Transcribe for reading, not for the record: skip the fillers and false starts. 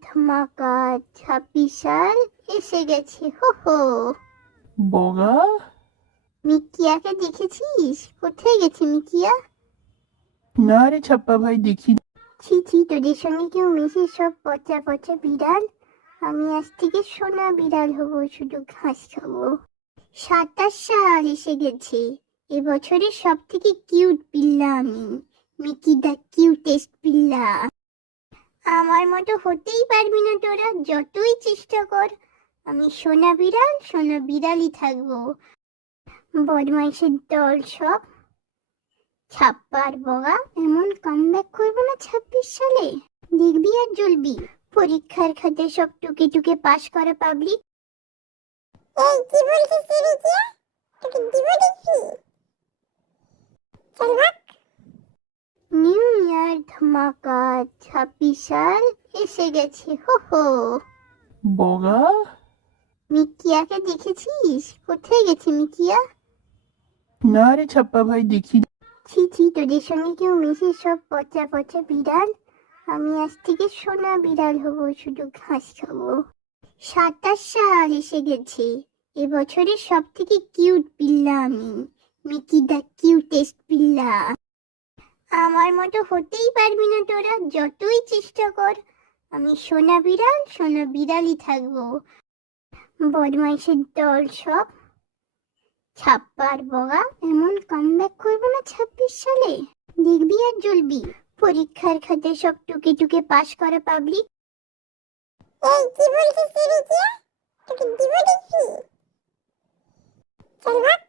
ধামাকা 26 সাল এসে গেছে। হো হো। বগা, মিকিয়াকে দেখেছিস? কোথায় গেছে মিকিয়া? না রে ছাপ্পা ভাই, দেখি। ছি ছি, তোদের সঙ্গে কেউ মিশে সব পচা পচা বিড়াল। আমি আজ থেকে সোনা বিড়াল হব, শুধু ঘাস খাবো। 27 সাল এসে গেছে। এবছরের সব থেকে কিউট বিল্লা আমি, মিকি দ্য কিউটেস্ট বিল্লা। আমার মতো হতেই পারবি না তোরা, যতই চেষ্টা কর। আমি সোনা বিড়ালই থাকবো। বদমাইশের দল সব। ছাপ্পার বগা, এমন কামব্যাক করবো না 26 সালে, দেখবি আর জ্বলবি। পরীক্ষার খাতে সব টুকে টুকে পাশ করা পাবলিক। এই কি বলছিস রিকিয়া? তোকে দিব দেখি। চল ভাগ। নিউ ইয়ার ধামাকা 26 সাল এসে গেছে। হো হো। বগা, মিকিয়াকে দেখেছিস? কোথায় গেছে মিকিয়া? না রে ছাপ্পা ভাই, দেখি। ছি ছি, তোদের সঙ্গে কেউ মিশে সব পচা পচা বিড়াল। আমি আজ থেকে সোনা বিড়াল হব, শুধু ঘাস খাবো। 27 সাল এসে গেছে। এবছরের সব থেকে কিউট বিল্লা আমি, মিকি দ্য কিউটেস্ট বিল্লা। আমার মতো হতেই পারবি না তোরা, যতই চেষ্টা কর। আমি সোনা বিড়ালই থাকবো। বদমাইশের দল সব। ছাপ্পার বগা, এমন কামব্যাক করবো না 26 সালে, দেখবি আর জ্বলবি। পরীক্ষার খাতে সব টুকে টুকে পাশ করা পাবলিক। এই কি বলছিস রিকিয়া? তোকে দিব দেখি। চল ভাগ।